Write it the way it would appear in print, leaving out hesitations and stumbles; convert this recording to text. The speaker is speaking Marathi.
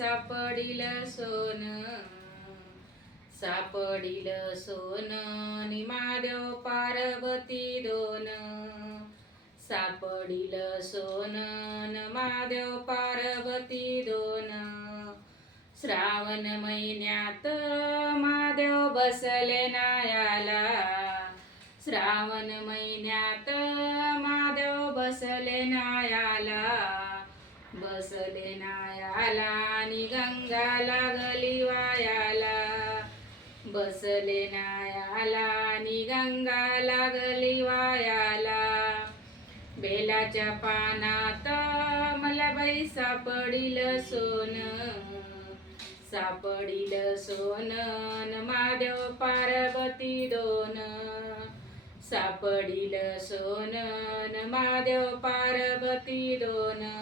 सापडिल सोन, सापडिल सोन नि महादेव पार्वती दोन, सापडिल सोन न महादेव पार्वती दोन. श्रावण महिन्यात महादेव बसले नायाला, श्रावण महिन्यात महादेव बसले नायाला, बसले नायाला आणि गंगा लागली वायाला, बसले नायाला आणि गंगा लागली वायाला. बेलाच्या पानात मला बाई सापडिल सोन, सापडिल सोन न महादेव पार्वती दोन, सापडिल सोन न महादेव पार्वती दोन.